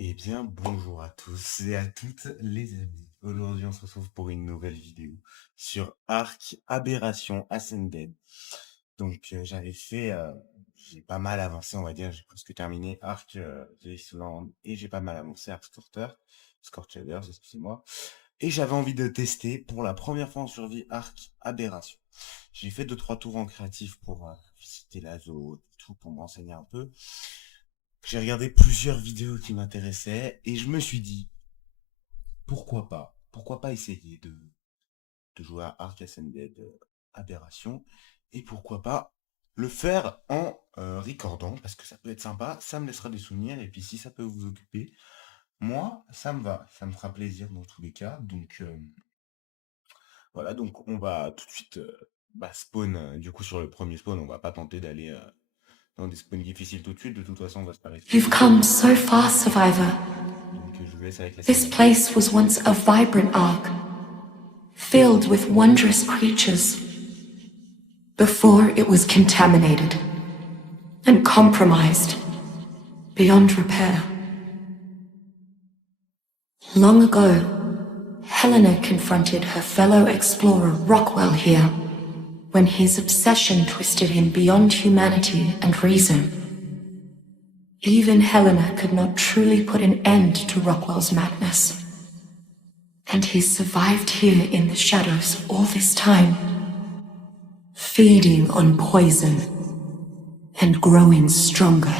Eh bien, bonjour à tous et à toutes les amis. Aujourd'hui, on se retrouve pour une nouvelle vidéo sur Arc Aberration Ascended. Donc, j'ai pas mal avancé, on va dire, j'ai presque terminé Arc The Island et j'ai pas mal avancé Arc Scorchers, excusez-moi. Et j'avais envie de tester pour la première fois en survie Arc Aberration. J'ai fait 2-3 tours en créatif pour visiter la zone et tout, pour m'enseigner un peu. J'ai regardé plusieurs vidéos qui m'intéressaient et je me suis dit, pourquoi pas essayer de jouer à Ark Ascended Aberration et pourquoi pas le faire en recordant parce que ça peut être sympa, ça me laissera des souvenirs et puis si ça peut vous occuper, moi ça me va, ça me fera plaisir dans tous les cas. Donc voilà, donc on va tout de suite spawn du coup sur le premier spawn, on va pas tenter d'aller dans des spawns difficiles tout de suite, de toute façon on va se faire You've exploser. come so far, Survivor. Donc je vous laisse avec la This cinématique. place was once a vibrant ark, filled with wondrous creatures, before it was contaminated and compromised beyond repair. Long ago, Helena confronted her fellow explorer Rockwell here, when his obsession twisted him beyond humanity and reason. Even Helena could not truly put an end to Rockwell's madness. And he survived here in the shadows all this time, feeding on poison and growing stronger.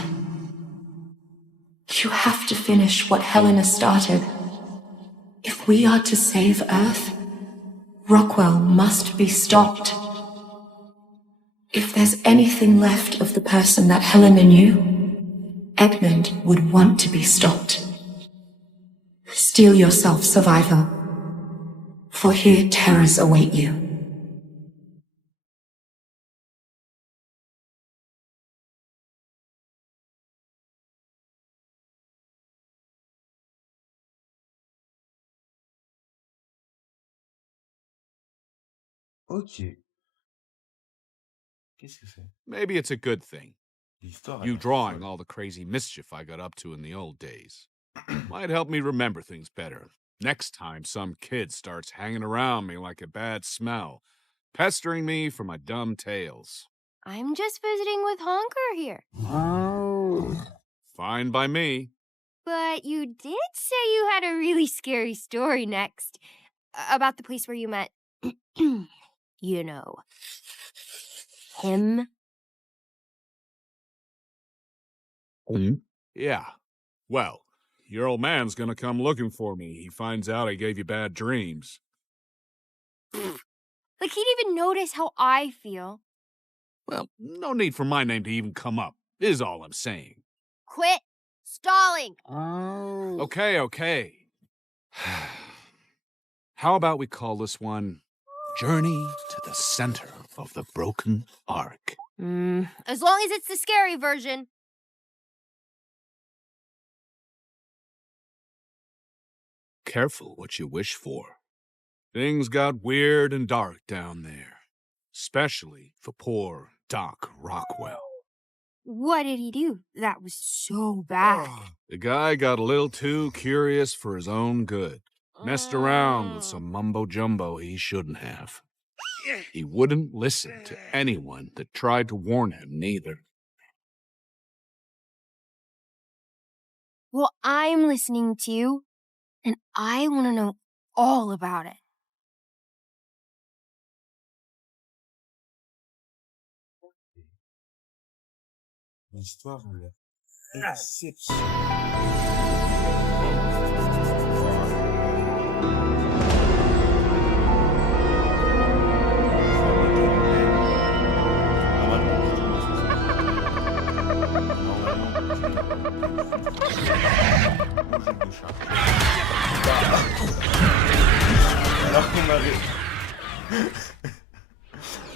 You have to finish what Helena started. If we are to save Earth, Rockwell must be stopped. If there's anything left of the person that Helena knew, Edmund would want to be stopped. Steel yourself, Survivor, for here terrors await you. Ok. Qu'est-ce que c'est? Maybe it's a good thing. L'histoire a You l'air drawing folle. all the crazy mischief I got up to in the old days. Might help me remember things better. Next time some kid starts hanging around me like a bad smell, pestering me for my dumb tales. I'm just visiting with Honker here. Fine by me. But you did say you had a really scary story next. About the place where you met, you know, him. Yeah. Well, your old man's gonna come looking for me. He finds out I gave you bad dreams. Like he'd even notice how I feel. Well, no need for my name to even come up, is all I'm saying. Quit stalling. Okay. How about we call this one Journey to the Center of the Broken Ark? As long as it's the scary version. Careful what you wish for. Things got weird and dark down there, especially for poor Doc Rockwell. What did he do that was so bad? The guy got a little too curious for his own good. Messed around with some mumbo-jumbo he shouldn't have. He wouldn't listen to anyone that tried to warn him, neither. Well, I'm listening to you, and I want to know all about it. L'histoire a l'air exceptionnelle.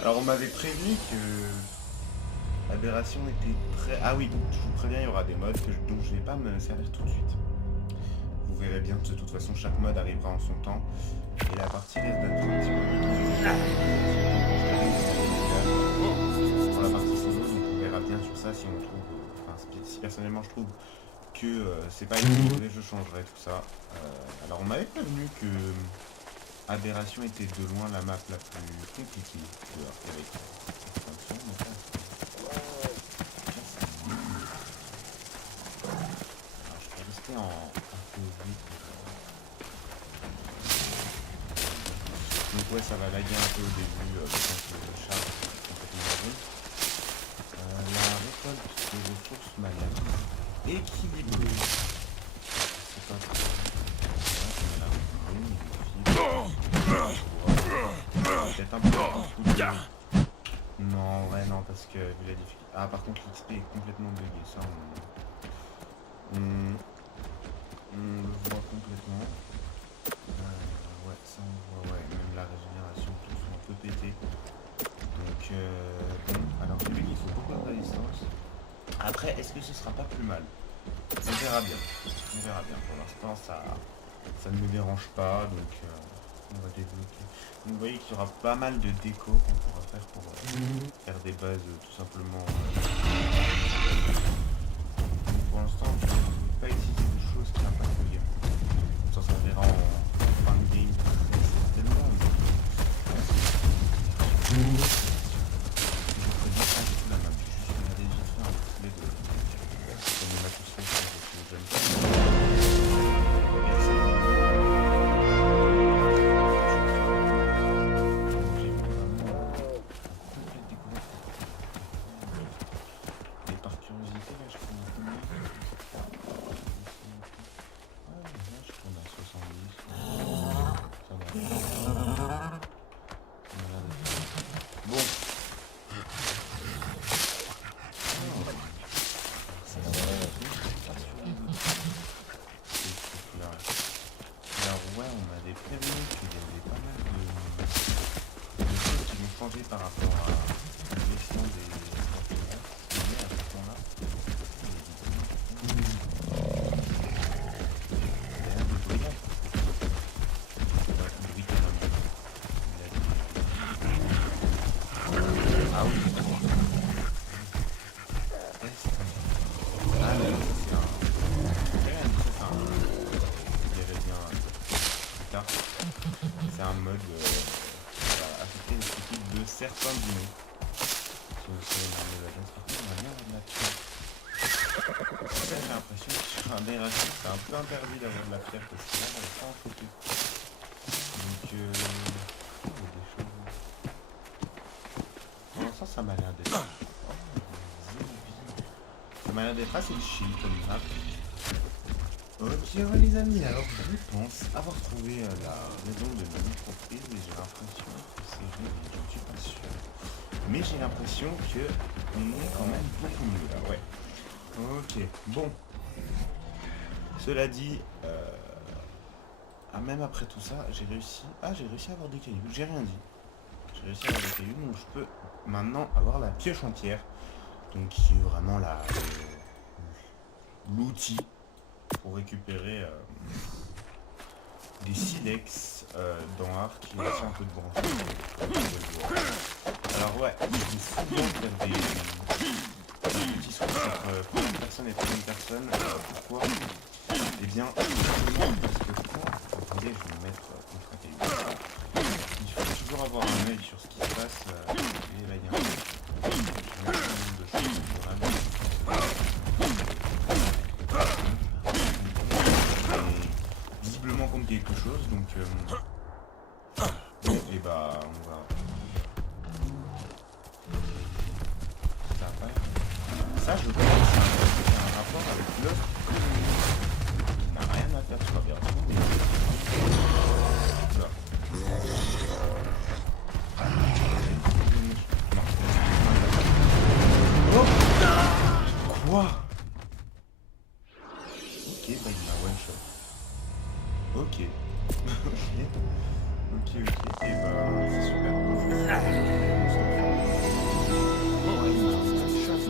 Alors on m'avait prévenu que Aberration était très... Ah oui, donc je vous préviens, il y aura des modes dont je vais pas me servir tout de suite. Vous verrez bien, de toute façon, chaque mode arrivera en son temps. Et la partie risque d'être un petit peu... Pour la partie solo, donc on verra bien sur ça si on trouve... Enfin, si personnellement je trouve que c'est pas équilibré, je changerai tout ça. Alors on m'avait prévenu que Aberration était de loin la map la plus compliquée de Arc avec extension, mais ça, alors je vais rester en POV. Donc ouais, ça va laguer un peu au début quand le charge complètement rond. La récolte des ressources manières équilibrée. C'est pas trop. Peut-être un peu plus. Non, ouais, non, parce que vu la difficulté. Ah, par contre, l'XP est complètement bugué. Ça, on le voit complètement. Ouais, ça on voit, ouais, même la régénération, tout sont un peu pété. Donc, bon, alors j'ai vu qu'il faut beaucoup de résistance. Après, est-ce que ce sera pas plus mal? On verra bien. On verra bien. Pour l'instant, ça ne me dérange pas, donc on va débloquer. Donc, vous voyez qu'il y aura pas mal de déco qu'on pourra faire pour faire des bases tout simplement. Donc, pour l'instant, je ne vais pas utiliser de choses qui impactent le game. Ça servira en fin de game très certainement. Je ferai pas du tout la map. J'ai juste regardé vite fait un reflet de comme on a tous fait sur le jump. Et par curiosité, là, je tourne à combien? Ah, là, je tourne à 70. Ça va. Bon. Alors ouais, on m'avait prévenu qu'il y avait pas mal de choses qui vont changer par rapport à la gestion des championnats. Mais à ce point-là, ah oui. Ah mais c'est un... C'est un mode qui va affecter les équipes de certains dîners. J'ai l'impression que sur un aération c'est un peu interdit d'avoir de la pierre parce que là on va pas en photo. Donc il y a des choses. Pour l'instant ça m'a l'air d'être. Ça m'a l'air d'être assez chill comme map. Ok ouais, les amis, alors je pense avoir trouvé la raison de mon entreprise et j'ai l'impression que c'est vrai, je suis pas sûr. Mais j'ai l'impression que on est quand même beaucoup mieux là, ouais. Ok, bon. Cela dit, même après tout ça, j'ai réussi à avoir des cailloux, j'ai rien dit. J'ai réussi à avoir des cailloux, donc je peux maintenant avoir la pioche entière. Donc qui est vraiment l'outil pour récupérer des silex dans Arc et aussi un peu de branche. Alors ouais, je vais souvent faire des petits switches entre première personne et troisième personne. Pourquoi? Eh bien, simplement parce que quand... Attendez, je vais me mettre contre un caillou. Il faut toujours avoir un œil sur ce qui se passe. Et là, il y a un peu... Je vais mettre un nombre de choses pour aller... Visiblement contre quelque chose, donc et bah on va. Ça va pas. Ça je pense que c'est un rapport avec l'autre. Il n'a rien à faire sur l'opération, mais ça. Oh quoi? Ok, bah il a one shot. Ok. Ok, et bah c'est super. Bon, ouais, il m'a un shot,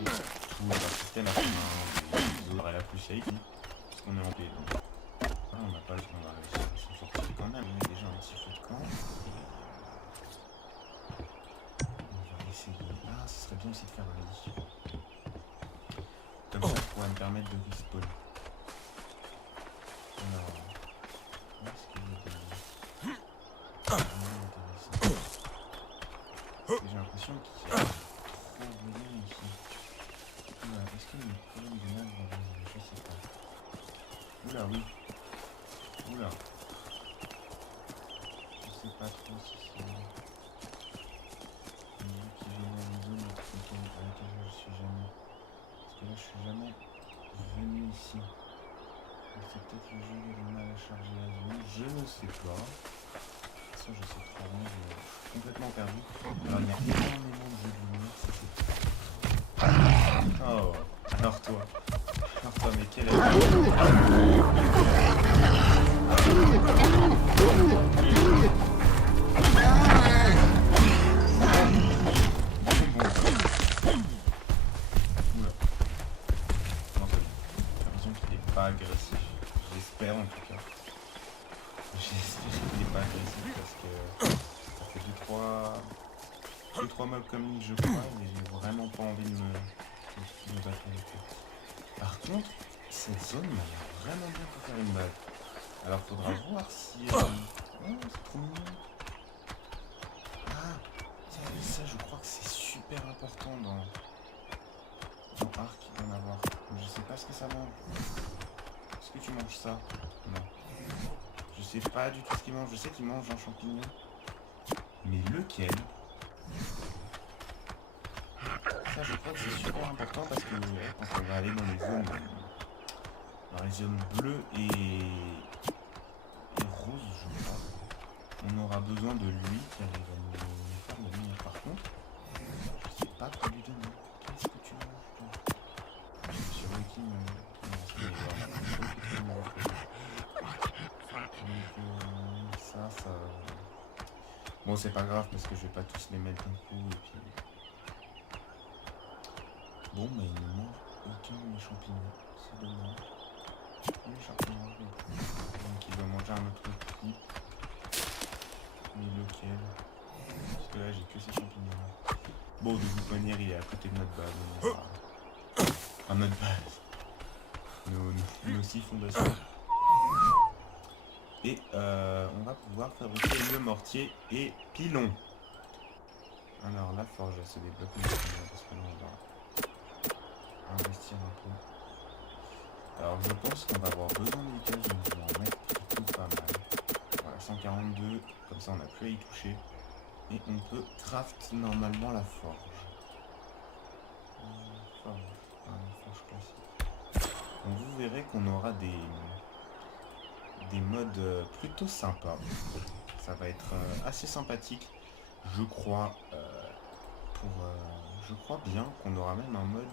mais tout va système à la fin, à la plus safe, parce qu'on est en paix. Donc, ah, on n'a pas le temps, on va réussir à s'en sortir quand même, on est déjà un petit feu de camp. On va essayer. Ah, ce serait bien aussi de faire un lit. Comme ça, pourra me permettre de respawn. Alors, où est-ce que je vais aller? Vraiment intéressant. Parce que j'ai l'impression qu'il y a trop rien ici. Oula, est-ce qu'il y a une colonne de lave là-bas? Je sais pas. Oula, oui. Oula. Je sais pas trop si c'est... Vu qu'il vient dans une zone à laquelle je suis jamais. Parce que là, je suis jamais venu ici. Donc c'est peut-être le jeu qui a du mal à charger la zone. Je ne sais pas. Ça, je sais trop rien. Je suis complètement perdu. Alors, il y a énormément de jeux de lumière. Oh, alors toi. Alors toi, mais quelle est... Pas agressif. J'espère en tout cas. J'espère qu'il n'est pas agressif parce que ça fait 2-3 mobs comme lui je crois et j'ai vraiment pas envie de me battre avec eux. Par contre, cette zone m'a l'air vraiment bien pour faire une balle. Alors faudra voir si... Oh, c'est trop mignon. Ah, ça je crois que c'est super important dans Ark d'en avoir. Je sais pas ce que ça mange. Est-ce que tu manges ça? Non. Je sais pas du tout ce qu'il mange. Je sais qu'il mange un champignon. Mais lequel? Ça, je crois que c'est super important parce que quand on va aller dans les zones bleues et roses, je crois, on aura besoin de lui qui arrive à nous faire la lumière. Par contre, je sais pas quoi lui donner. Qu'est-ce que tu manges, toi? Sur Wiki, ça... Bon, c'est pas grave parce que je vais pas tous les mettre d'un coup et puis... Bon, bah il ne mange aucun de mes champignons. C'est dommage. Les champignons, oui. Donc il va manger un autre type. Mais lequel? Parce que là, j'ai que ces champignons-là. Bon, de toute manière, il est à côté de notre base. Enfin, notre base. Nos 6 fondations. Et on va pouvoir fabriquer le mortier et pilon. Alors la forge elle se débloque parce que là on va investir un peu. Alors je pense qu'on va avoir besoin de nickel, donc je vais en mettre plutôt pas mal. Voilà, 142, comme ça on n'a plus à y toucher. Et on peut craft normalement la forge. Une forge classique. Donc vous verrez qu'on aura des modes plutôt sympas. Ça va être assez sympathique, je crois. Je crois bien qu'on aura même un mode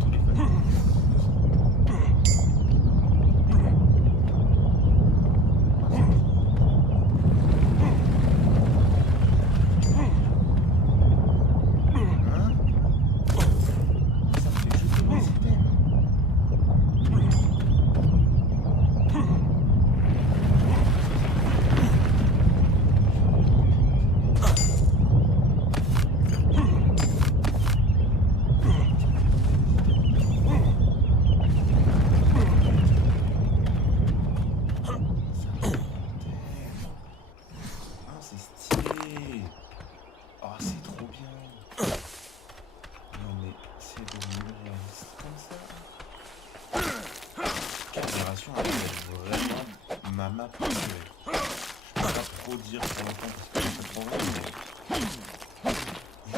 tous les fans. Ma map préférée. Je peux pas trop dire pour l'instant parce que c'est trop vrai, mais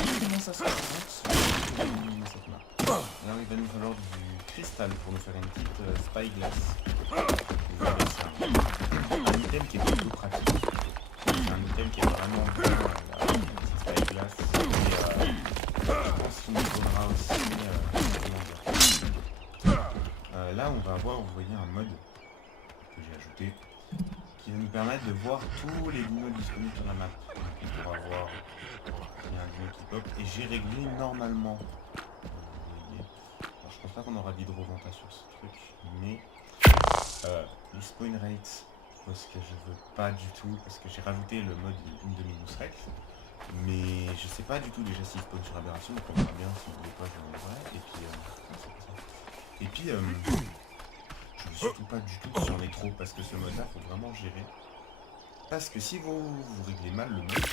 vu comment ça se présente, je vais utiliser cette map. Là il va nous falloir du cristal pour nous faire une petite spyglass. Vous verrez, c'est un item qui est plutôt pratique. C'est un item qui est vraiment bien, la petite spyglass. Et je pense qu'il nous faudra aussi là on va avoir, vous voyez, un mode que j'ai ajouté qui va nous permettre de voir tous les dinos disponibles sur la map. Donc on pourra voir il y a un dino qui pop et j'ai réglé normalement. Vous voyez. Alors je pense pas qu'on aura d'hydroventa sur ce truc, mais les spawn rates, parce que je veux pas du tout, parce que j'ai rajouté le mode une demi-mousse rex, Mais je sais pas du tout déjà s'il spawn sur Aberration, donc on verra bien s'il ne l'est pas, je l'enlèverai. Et puis, je veux surtout pas du tout que j'en ai trop, parce que ce mode-là, faut vraiment gérer. Parce que si vous réglez mal le mode,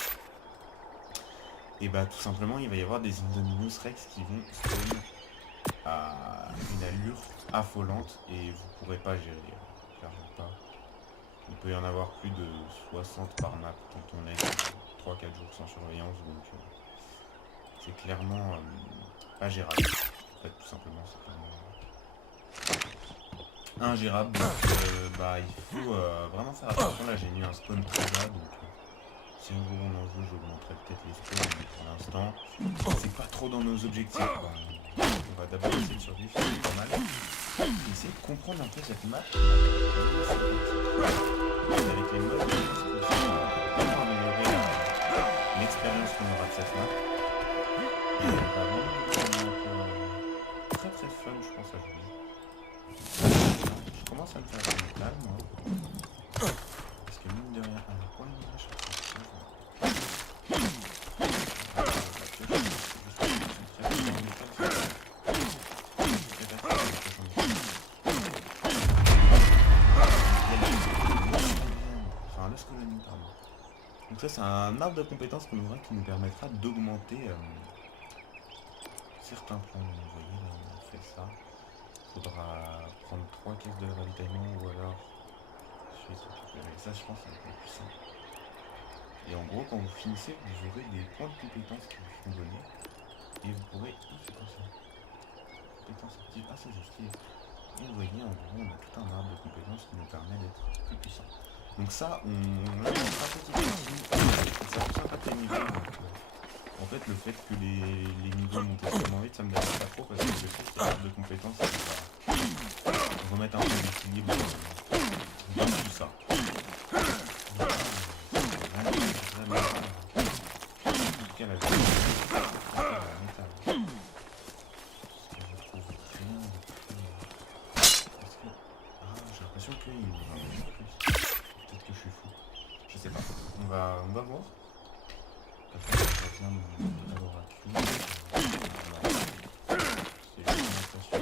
et bah tout simplement, il va y avoir des Indominus Rex qui vont spawn à une allure affolante, et vous pourrez pas gérer, clairement pas. Il peut y en avoir plus de 60 par map quand on est 3-4 jours sans surveillance, donc c'est clairement pas gérable. En fait, tout simplement, c'est clairement ingérable. Donc bah, il faut vraiment faire attention. Là, j'ai mis un spawn très bas, donc si un jour on en veut, j'augmenterai peut-être les spawns, mais pour l'instant, c'est pas trop dans nos objectifs, quoi. On va d'abord essayer de survivre, c'est pas mal. Essayer de comprendre un peu cette map. Avec les modes, on va vraiment améliorer l'expérience qu'on aura de cette map. Et on va vraiment devenir une map très très fun, je pense, à jouer. Je commence à me faire un métal, moi. Parce que mine de rien, quoi le mirage, donc ça c'est un arbre de compétences qu'on aura qui nous permettra d'augmenter certains plans. Vous voyez là on a fait ça. Il faudra prendre 3 caisses de ravitaillement ou alors ça je pense c'est un peu plus simple. Et en gros quand vous finissez vous aurez des points de compétences qui vous seront donnés. Et vous pourrez... c'est quoi ça? Compétences actives. Ah ça c'est stylé. Et vous voyez en gros on a tout un arbre de compétences qui nous permet d'être plus puissant. Donc ça, on l'a un petit peu ça pousse un peu les niveaux. En fait, le fait que les niveaux montent extrêmement vite, ça me dérange pas trop parce que je sais que l'arbre de compétences, ça va remettre un peu d'équilibre dans tout ça. Vraiment, en tout cas, la vie, j'ai l'impression qu'il y a plus. Peut-être que je suis fou. Je sais pas. On va voir. Après, je reviens mon laboratoire. C'est juste une impression.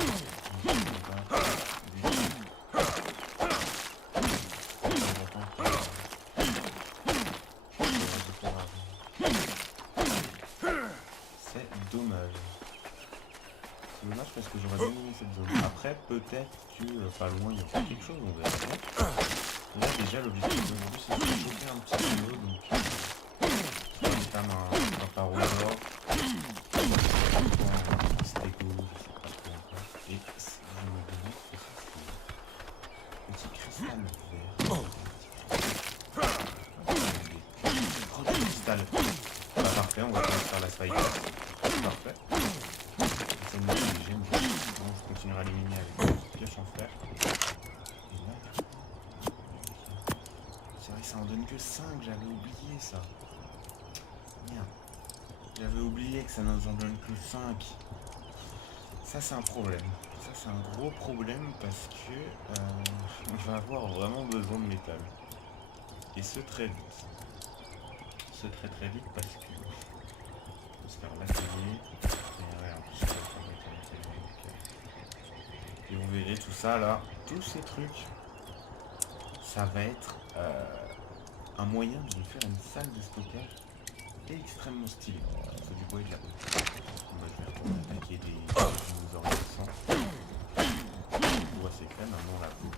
C'est dommage. C'est dommage parce que j'aurais bien aimé cette zone. Après, peut-être que pas loin il y aura quelque chose, on verra bien. Là déjà l'objectif d'aujourd'hui c'est de choper un petit kilo, donc comme un parosaure, un stégo, je sais pas trop encore. Et si je me demande ce que c'est, petit cristal vert. Oh du cristal. Bah parfait, on va faire la spike. Parfait. Ça me dit j'aime. Bon, je continuerai à éliminer avec une pioche en fer. Et là, c'est vrai que ça en donne que 5, j'avais oublié ça. Merde. J'avais oublié que ça nous en donne que 5. Ça c'est un problème. Ça c'est un gros problème parce que on va avoir vraiment besoin de métal. Et ce très vite. Ce très très vite parce que là c'est lié. Et ouais, en plus ça va faire métal. Et vous verrez tout ça là, tous ces trucs, ça va être un moyen de faire une salle de stockage extrêmement stylée. Il faut du bois et de la peau. Moi je vais retourner attaquer des dinosaures récents. Le bois c'est crème, maintenant la peau.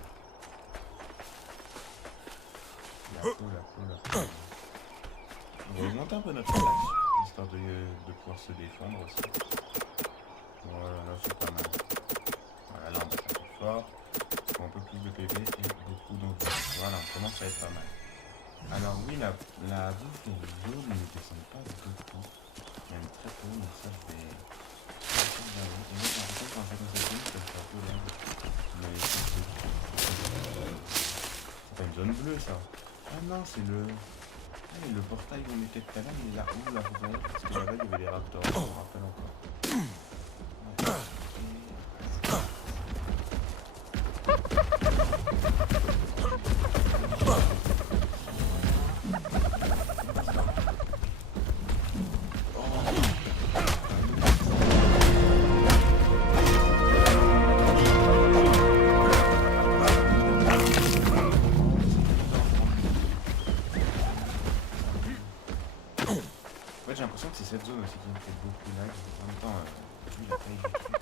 La peau. On va augmenter un peu notre attaque, histoire de pouvoir se défendre aussi. Voilà, là c'est pas mal. Voilà, là on va faire plus fort. Faut un peu plus de PV et beaucoup d'endurance. Voilà, on commence à être pas mal. Alors oui, la bouffe et l'eau ne descendent pas beaucoup. Même très peu, donc ça je vais... Et moi j'ai l'impression qu'en fait dans cette zone, ça fait un peu l'air. Mais c'est pas une zone bleue ça. Ah non, c'est le... Ah, le portail où on était tout à l'heure, il est là où là, vous voyez, parce que là-bas il y avait des raptors, je me rappelle encore. vu la taille du truc.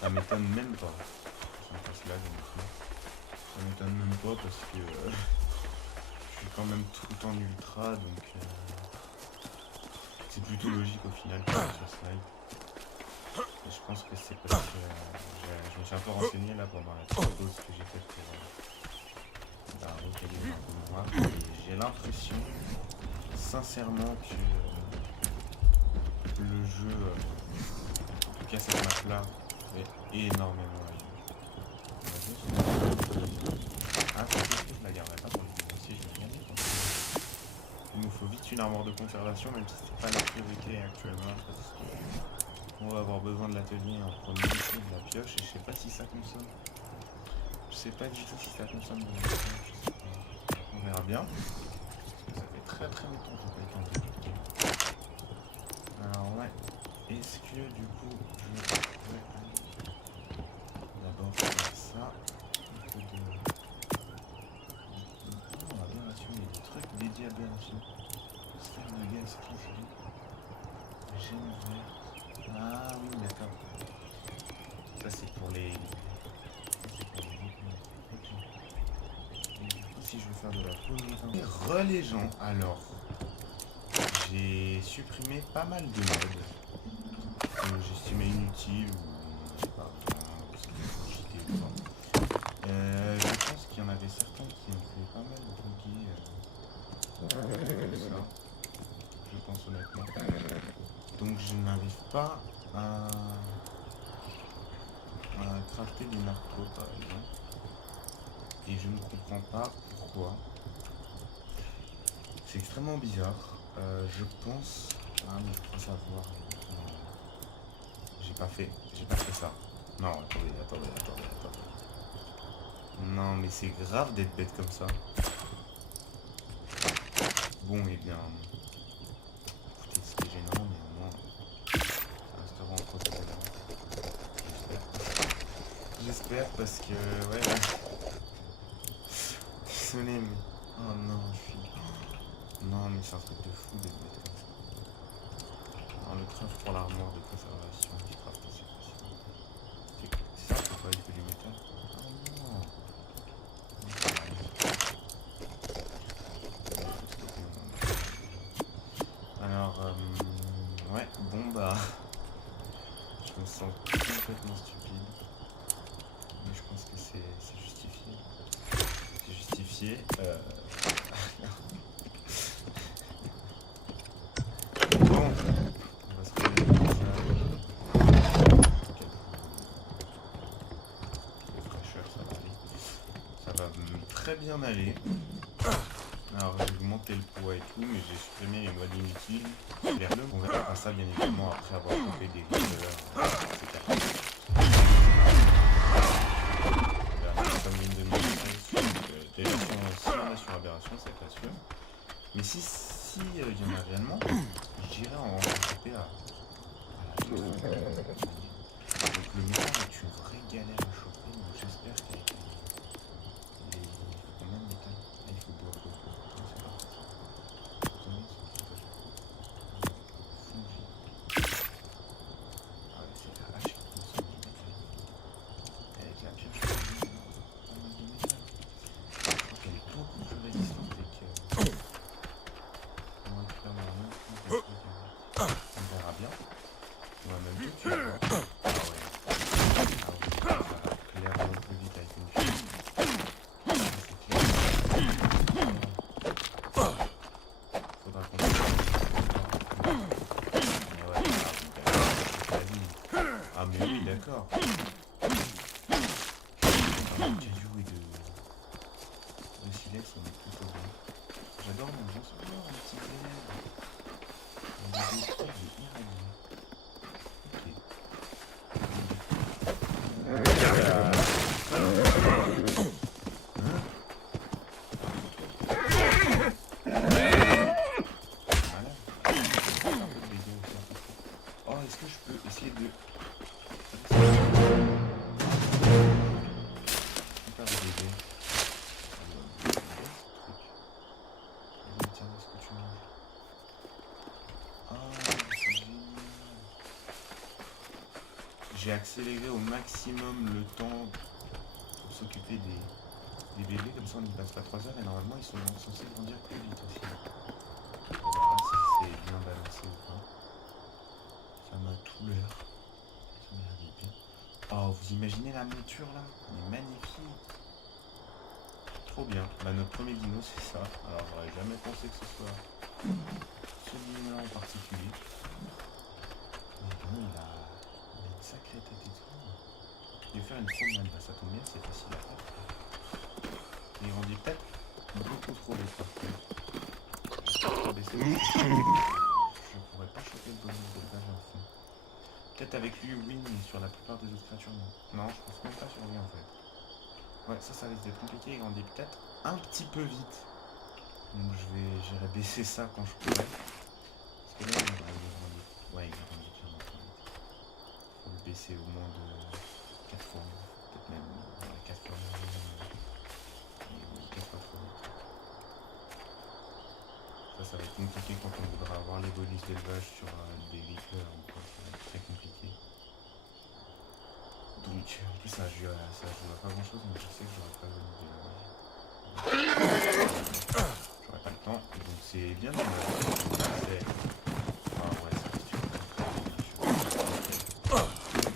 Ça m'étonne même pas. Je me passe là, ça m'étonne même pas parce que je suis quand même tout en ultra, donc c'est plutôt logique au final que sur slide. Et je pense que c'est parce que je me suis un peu renseigné là pendant la petite pause que j'ai faite pour recalibrer un peu le noir. Et j'ai l'impression, sincèrement, que le jeu, en tout cas cette map là, fait énormément rire. Ah, peut-être que je la garderai pas pour le vidéo aussi, je vais regarder. Il nous faut vite une armoire de conservation, même si c'est pas la priorité actuellement, parce qu'on va avoir besoin de l'atelier en premier lieu de la pioche, et je sais pas si ça consomme. Je sais pas du tout si ça consomme de la pioche, je sais pas. On verra bien. Parce que ça fait très très longtemps que j'ai pas été en débuté. Alors ouais, est-ce que du coup je vais d'abord faire ça. Un peu de... Oh, aberration, il y a des trucs dédiés à aberration. Sphère de gaz cristalline. Gemme verte. Ah oui, d'accord. Ça c'est pour les... C'est pour les équipements. Ok. Et du coup, si je veux faire de la poudre... Les gens, alors... J'ai supprimé pas mal de modes que j'estimais inutiles ou pas vraiment parce que j'étais dedans. Je pense qu'il y en avait certains qui ont fait pas mal bugger ça, je pense honnêtement. Donc je n'arrive pas à crafter des marteaux par exemple. Et je ne comprends pas pourquoi. C'est extrêmement bizarre. Je pense... Ah mais je crois savoir. Non. J'ai pas fait ça. Non, attendez. Non, mais c'est grave d'être bête comme ça. Bon, eh bien... Écoutez, c'est gênant, mais au moins... Ça restera en procédure. J'espère parce que... Ouais... Désolé, mais... Oh non, je suis... Non, mais c'est un truc de fou d'être bête comme ça. Alors, le craft pour l'armoire de conservation, qui craft assez facilement. C'est ça, c'est pas avec du métal. Oh non. Alors, ouais, bon bah... Je me sens complètement stupide. Mais je pense que c'est justifié. C'est justifié. Bon, on va se remettre comme ça. La fraîcheur, ça va aller. Ça va très bien aller. Alors j'ai augmenté le poids et tout, mais j'ai supprimé les modes inutiles. On verra ça bien évidemment après avoir coupé des leaders, etc. Comme une demi-heure, déjà si on a sur aberration, c'est pas sûr. Mais si il y en a réellement, je dirais en couper à la chose. Donc le métal est une vraie galère à choper, donc j'espère qu'avec les... Combien de métal? Il faut beaucoup. Je sais pas. Ah ouais, c'est la hache qui consomme du métal. Avec la pioche, pas mal de métal. Je crois qu'elle est beaucoup plus résistante et que... On récupère mon truc. On verra bien. On va même tout tuer. Ah ouais. Ça va clairement plus vite avec une fille. C'est clair. Faudra qu'on se... Mais ouais, ah mais oui, d'accord. Un caillou et de silex, on est plutôt bien. J'adore l'ambiance. Oh, un petit verre. On a des trucs de irradier. Oh, est-ce que je peux essayer de... Faire des dégâts. Tiens, est-ce que tu manges? Ah, c'est accélérer au maximum le temps pour s'occuper des bébés, comme ça on n'y passe pas 3 heures et normalement ils sont censés grandir plus vite aussi. On verra si c'est bien balancé ou pas. Ça m'a tout l'air. Ça m'a l'air d'être bien. Oh, vous imaginez la monture là? Elle est magnifique. Trop bien. Bah, notre premier dino c'est ça. Alors j'aurais jamais pensé que ce soit celui-là en particulier. Mais bon, il a une sacrée tête et tout. Il va faire une promenade, bah ça tombe bien, c'est facile à faire. Et il grandit peut-être beaucoup trop vite par contre. Je pourrais pas choper le bonus d'élevage à fond. Peut-être avec lui oui, mais sur la plupart des autres créatures non. Non, je pense même pas sur lui en fait. Ouais, ça risque d'être compliqué, il grandit peut-être un petit peu vite. Donc j'irai baisser ça quand je pourrai. Parce que là, il grandit. Ouais, il grandit clairement trop vite. Faut le baisser au moins de 4 fois. Peut-être même 4 fois. 4 fois trop vite. Ça va être compliqué quand on voudra avoir les bonus d'élevage sur des reapers. Ça va être très compliqué. Donc, en plus, ça joue à pas grand chose, mais je sais que j'aurai pas le bonus d'élevage. J'aurai pas le temps, donc c'est bien dommage. Ah ouais, ça reste une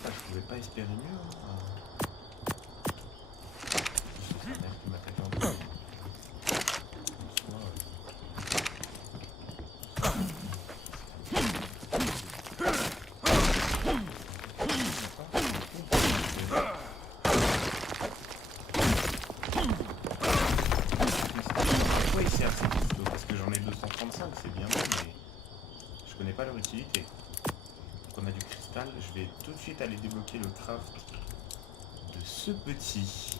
je pouvais pas espérer mieux. Hein. C'est sa mère qui m'attaque en deux. C'est bien bon, mais je connais pas leur utilité. Donc on a du cristal, je vais tout de suite aller débloquer le craft de ce petit,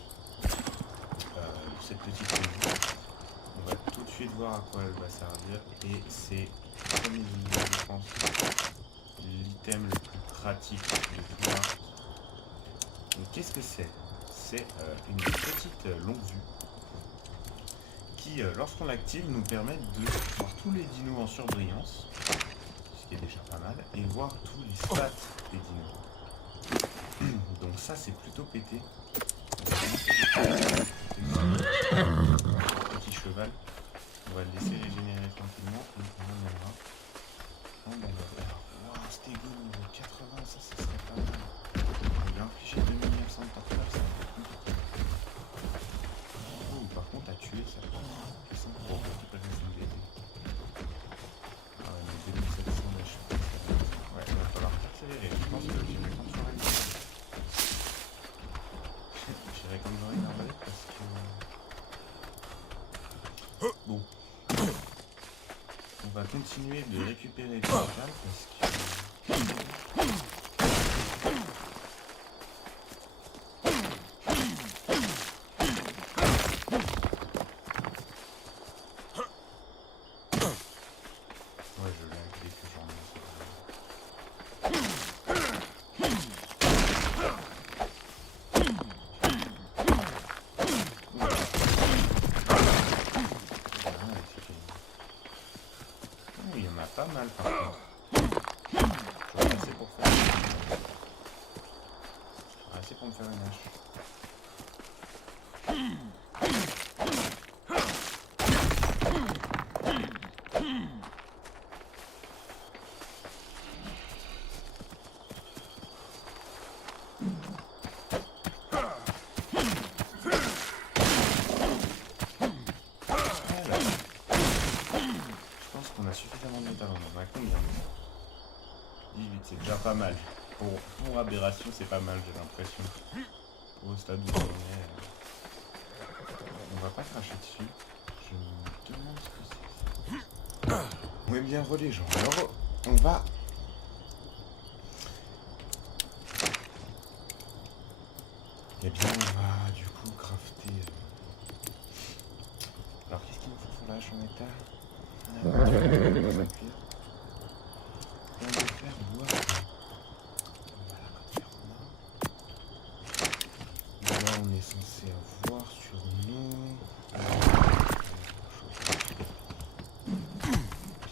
cette petite maison. On va tout de suite voir à quoi elle va servir et c'est, comme je pense, l'item le plus pratique de tout l'art. Donc qu'est-ce que c'est? C'est une petite longue vue qui, lorsqu'on l'active, nous permet de voir tous les dinos en surbrillance, ce qui est déjà pas mal, et voir tous les stats des dinos. Donc ça, c'est plutôt pété. Petit cheval. On va le laisser régénérer tranquillement et on emmènera. Alors, wow, Stego niveau 80, ça serait pas mal. On lui a infligé 2900 de torture, ça va être compliqué. Oh, par contre, à tuer, ça prend puissant pour récupérer une DD. Ah ouais, mais 2700 d'HP. Ouais, il va falloir accélérer. Je pense que j'irai comme sur une arbalète. J'irai comme sur une arbalète parce que... Bon. On va continuer de récupérer du local parce que... Pas mal par contre. J'aurais assez pour faire assez pour me faire une hache. On a suffisamment de métal, on en a combien? 18, c'est déjà pas mal. Pour aberration, c'est pas mal, j'ai l'impression. Pour au stade où on est, on va pas cracher dessus. Je me demande ce que c'est. Oui, bien relais, gens. Alors, on va... Eh bien, on va du coup crafter... Alors, qu'est-ce qu'il nous faut pour la hache en métal? On va faire boire. Là, on est censé avoir sur nous.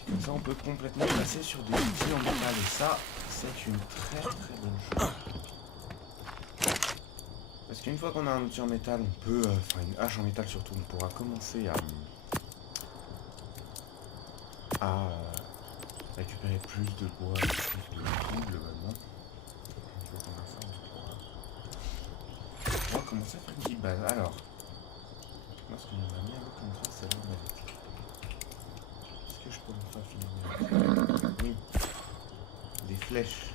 Comme ça, on peut complètement passer sur des outils en métal. Et ça, c'est une très très bonne chose. Une fois qu'on a un outil en métal, on peut, enfin une hache en métal surtout, on pourra commencer à récupérer plus de bois, plus de tout globalement. Une fois qu'on a ça, on pourra commencer à faire une petite base. Alors, moi ce qu'on m'a mis un peu comme ça, c'est l'arbalète. Est-ce que je peux me faire finalement? Oui, des flèches.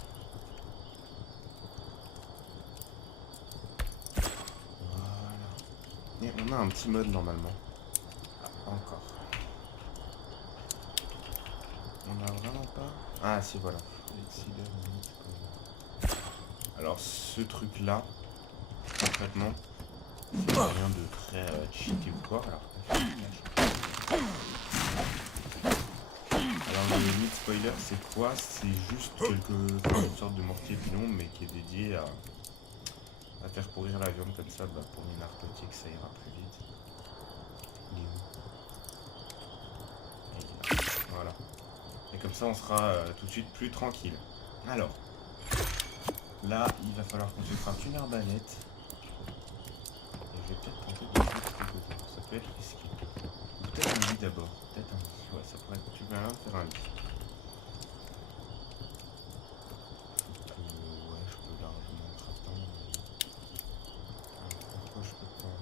Et on a un petit mode normalement. Ah, pas encore. On a vraiment pas. Ah si voilà. Alors ce truc là, concrètement, c'est rien de très cheaté ou quoi. Alors le mid spoiler c'est quoi? C'est juste une sorte de mortier pilon mais qui est dédié à faire pourrir la viande comme ça, pour une narcotique ça ira plus vite. Il est où? Et là. Voilà. Et comme ça on sera tout de suite plus tranquille. Alors, là il va falloir qu'on se frappe une arbalète. Et je vais peut-être tenter de faire quelque chose. Ça peut être risqué. Ou peut-être un lit d'abord. Peut-être un lit. Ouais, ça pourrait être. Tu peux même faire un lit. Ouais, je peux largement craper. Pourquoi je peux pas?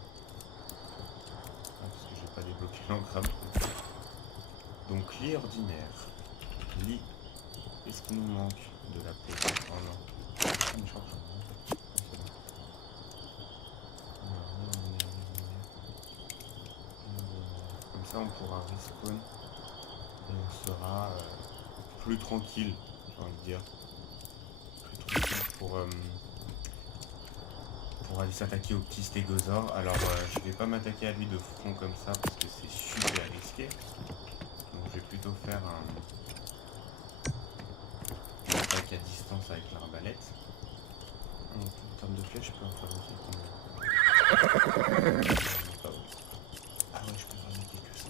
Ah, parce que j'ai pas débloqué l'engramme. Donc lit ordinaire. Lit. Qu'est-ce qui nous manque? De la peau. Oh non. Ah, mais je crois que j'en ai. Comme ça on pourra respawn et on sera plus tranquille, j'ai envie de dire. Plus tranquille pour aller s'attaquer au petit stégosaure. Alors je vais pas m'attaquer à lui de front comme ça parce que c'est super risqué. Donc je vais plutôt faire une attaque à distance avec l'arbalète. En termes de flèches, je peux en fabriquer combien? Ah ouais, je peux fabriquer que ça.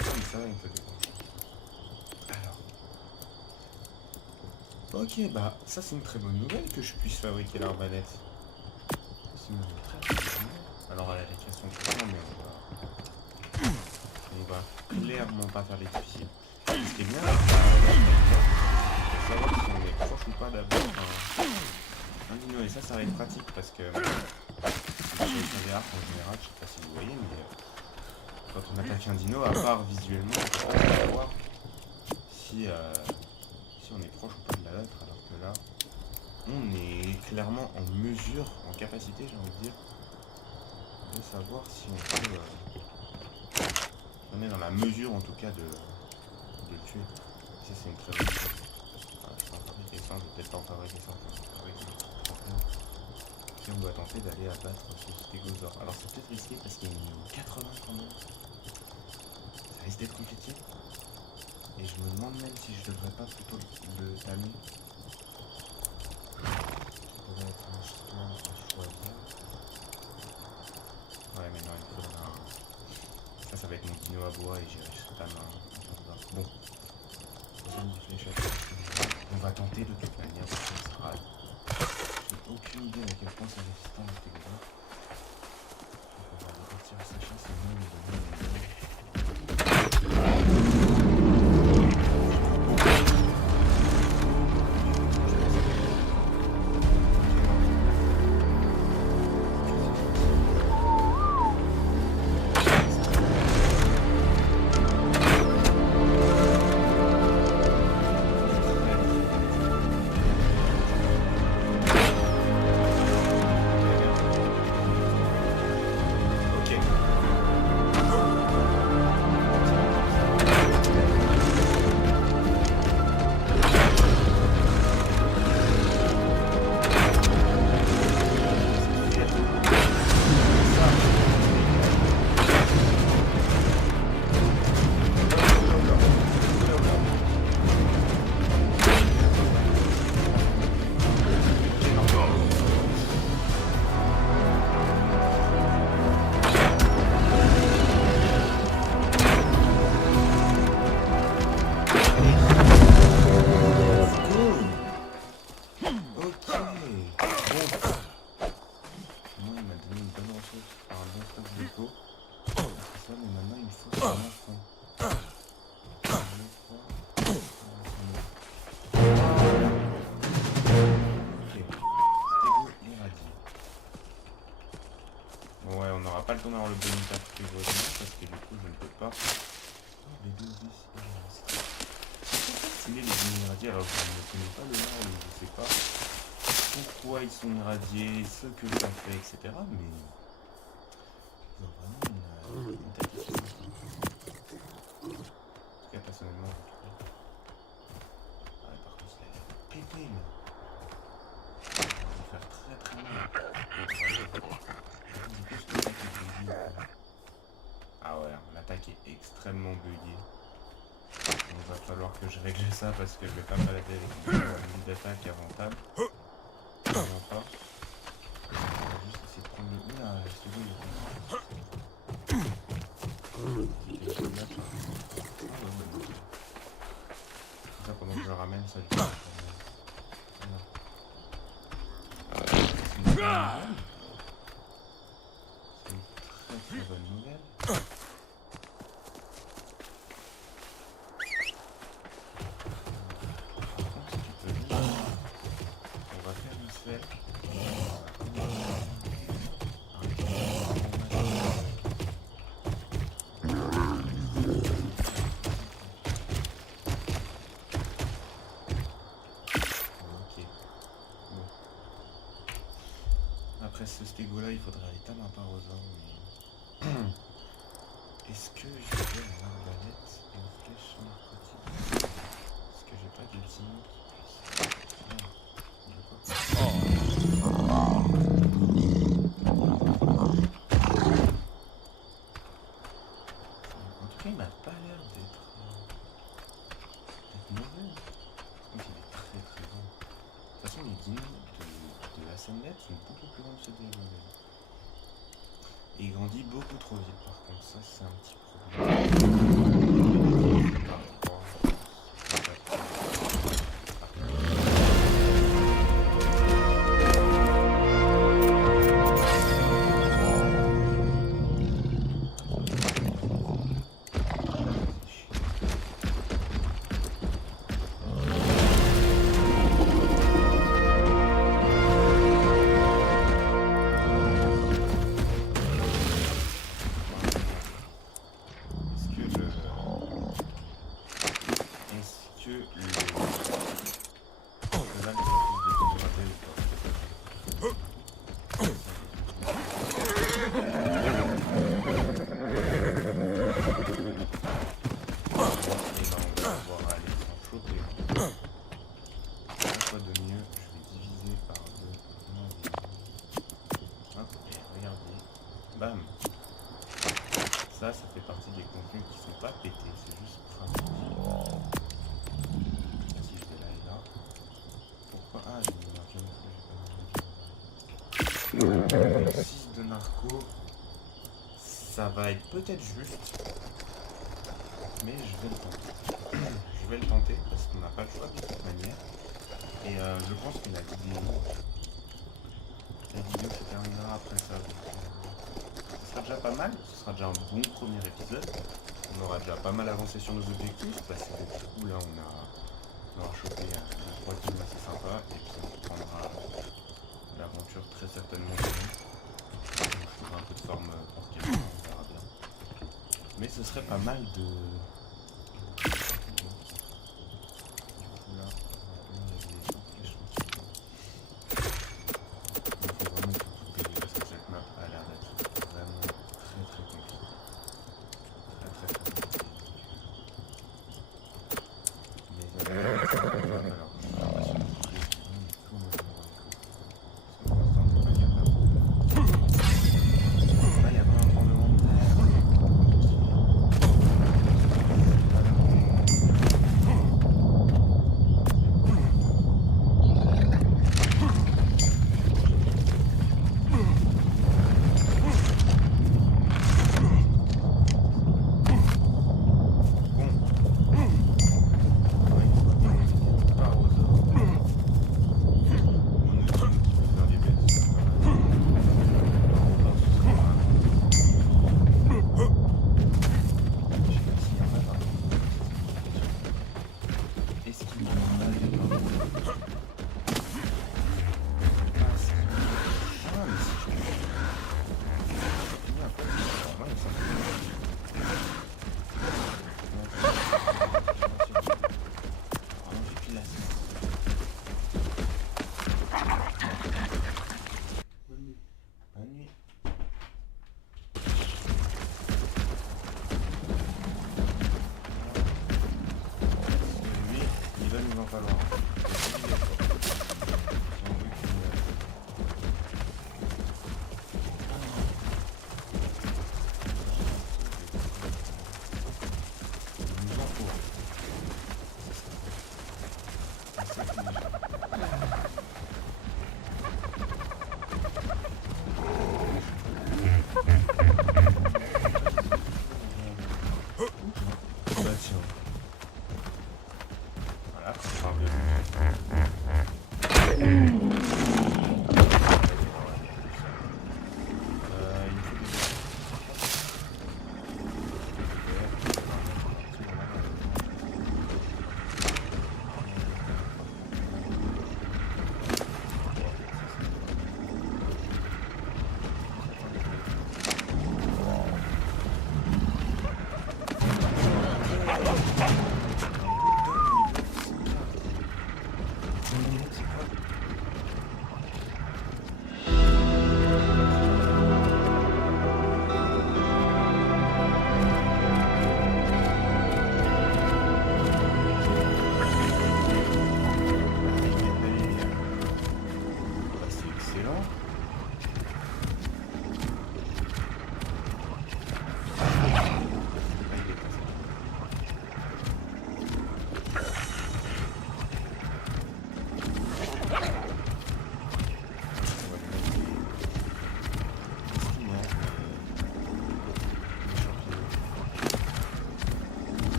Ah mais ça va, il me faut des branches. Alors. Ok, bah ça c'est une très bonne nouvelle que je puisse fabriquer l'arbalète. C'est une très bonne nouvelle. Alors elle a des questions tout mais on va clairement pas faire les difficiles. Ce qui est bien, c'est savoir si on est proche ou pas d'abord un dino. Et ça va être pratique parce que c'est des arcs en général, je sais pas si vous voyez, mais quand on attaque un dino, à part visuellement, on peut voir si on est proche ou pas de la lettre, alors que là, on est clairement en mesure, en capacité, j'ai envie de dire, de savoir si on peut... on est dans la mesure, en tout cas, de le tuer. Ça, c'est une très bonne chose. Ah, je peux en fabriquer ça, je vais peut-être pas en fabriquer ça, et on doit tenter d'aller abattre ce stégosaure. Alors, c'est peut-être risqué parce qu'il y a une 80 quand même. Ça risque d'être compliqué. Et je me demande même si je devrais pas plutôt le tamer. Ça pourrait être un choix à choisir. Ouais mais non, il faudra un... Ça va être mon dino à bois et j'irai juste tamer un... Bon. On va tenter de toute manière parce que ça sera... J'ai aucune idée à quel point c'est résistant à ces gars. On va repartir à sa chasse et nous donner ça, mais maintenant il me faut son enfant. Bon, ouais, on n'aura pas le temps d'avoir le bonus après parce que du coup je ne peux pas. Les deux vis, c'est les irradiés, alors je ne connais pas le nom, je ne sais pas pourquoi ils sont irradiés, ce que ça fait, etc. Mais ils ont vraiment une tête de fou. En tout cas, personnellement, je trouve. Ah, par contre, ça a l'air pété là. Ça va faire très très mal. Du coup, je peux pas qu'il buggy. Ah ouais, l'attaque est extrêmement buggée. Il va falloir que je règle ça parce que je vais pas me balader avec une limite d'attaque avantable. Vraiment pas. On va juste essayer de prendre le... Oula, ce gars il est ça pendant que je le ramène, ça lui fait c'est une bonne nouvelle. C'est une très très bonne nouvelle. Après ce stégo là, il faudrait aller tamer un parosaure, mais... Est-ce que je vais une arbalète et une flèche narcotique? Est-ce que j'ai pas d'ultime qui puisse... En tout cas, il m'a pas l'air d'être mauvais. Par contre, il est très très bon. De toute façon, les dynamiques de la scène sont beaucoup plus grandes que ceux des nouvelles. Et il grandit beaucoup trop vite, par contre, ça c'est un petit problème. Bam. Ça fait partie des contenus qui sont pas pétés, c'est juste pratique. Si je vais là et là. Pourquoi? Ah, j'ai mis un jeune fou, 6 de narco. Ça va être peut-être juste. Mais je vais le tenter. Je vais le tenter parce qu'on n'a pas le choix de toute manière. Et je pense que la vidéo se terminera après ça. Ce sera déjà pas mal, ce sera déjà un bon premier épisode. On aura déjà pas mal avancé sur nos objectifs parce que du coup là on aura chopé 2-3 kills assez sympas et puis ça prendra l'aventure très certainement demain. On trouvera un peu de forme pour quelqu'un, on verra bien. Mais ce serait pas mal de...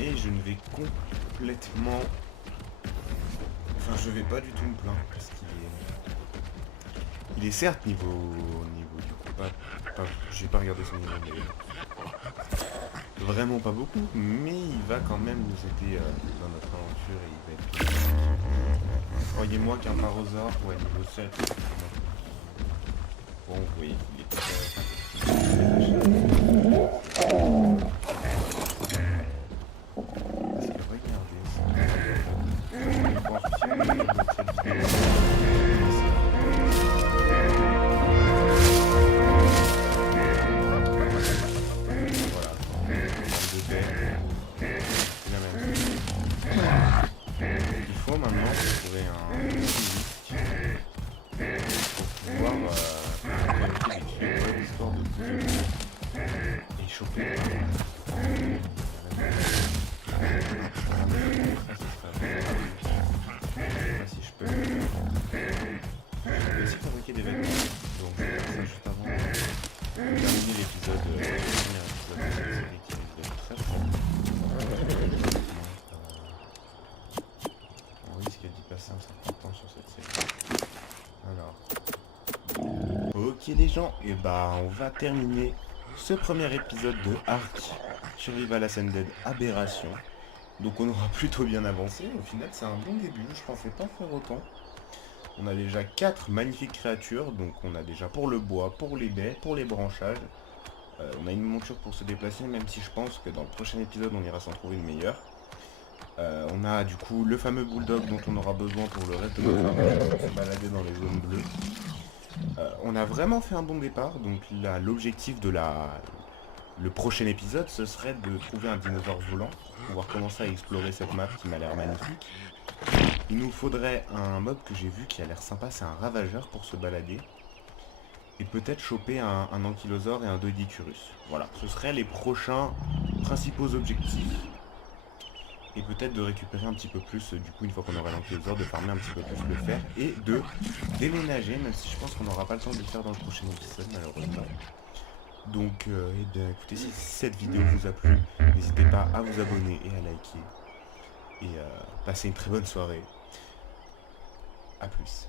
mais je ne vais complètement... Enfin, je vais pas du tout me plaindre, parce qu'il est... Il est certes niveau du coup, j'ai pas regardé son niveau, mais vraiment pas beaucoup, mais il va quand même nous aider dans notre aventure et il va être... Croyez-moi qu'un parosaure, ouais, niveau 7, bon, vous voyez, il est très... Il faut maintenant trouver un disque pour pouvoir fabriquer des cubes histoire de bouger et choper ça, si je peux. Je peux aussi fabriquer des vêtements, donc je vais faire ça juste avant de terminer l'épisode, le premier épisode de cette série qui risque d'être très fort. On risque d'y passer un certain temps sur cette série. Alors, ok les gens, et bah on va terminer ce premier épisode de Ark Survival Ascended Aberration. Donc on aura plutôt bien avancé, au final c'est un bon début, je pensais pas faire autant. On a déjà 4 magnifiques créatures, donc on a déjà pour le bois, pour les baies, pour les branchages. On a une monture pour se déplacer, même si je pense que dans le prochain épisode on ira s'en trouver une meilleure. On a du coup le fameux bulldog dont on aura besoin pour le reste de notre aventure pour se balader dans les zones bleues. On a vraiment fait un bon départ, donc là l'objectif de le prochain épisode ce serait de trouver un dinosaure volant pour pouvoir commencer à explorer cette map qui m'a l'air magnifique. Il nous faudrait un mob que j'ai vu qui a l'air sympa, c'est un ravageur pour se balader. Et peut-être choper un ankylosaure et un Doedicurus. Voilà, ce seraient les prochains principaux objectifs. Et peut-être de récupérer un petit peu plus, du coup une fois qu'on aura l'ankylosaure, de farmer un petit peu plus le fer. Et de déménager, même si je pense qu'on n'aura pas le temps de le faire dans le prochain épisode malheureusement. Donc, eh bien écoutez, si cette vidéo vous a plu, n'hésitez pas à vous abonner et à liker. Et passez une très bonne soirée. A plus.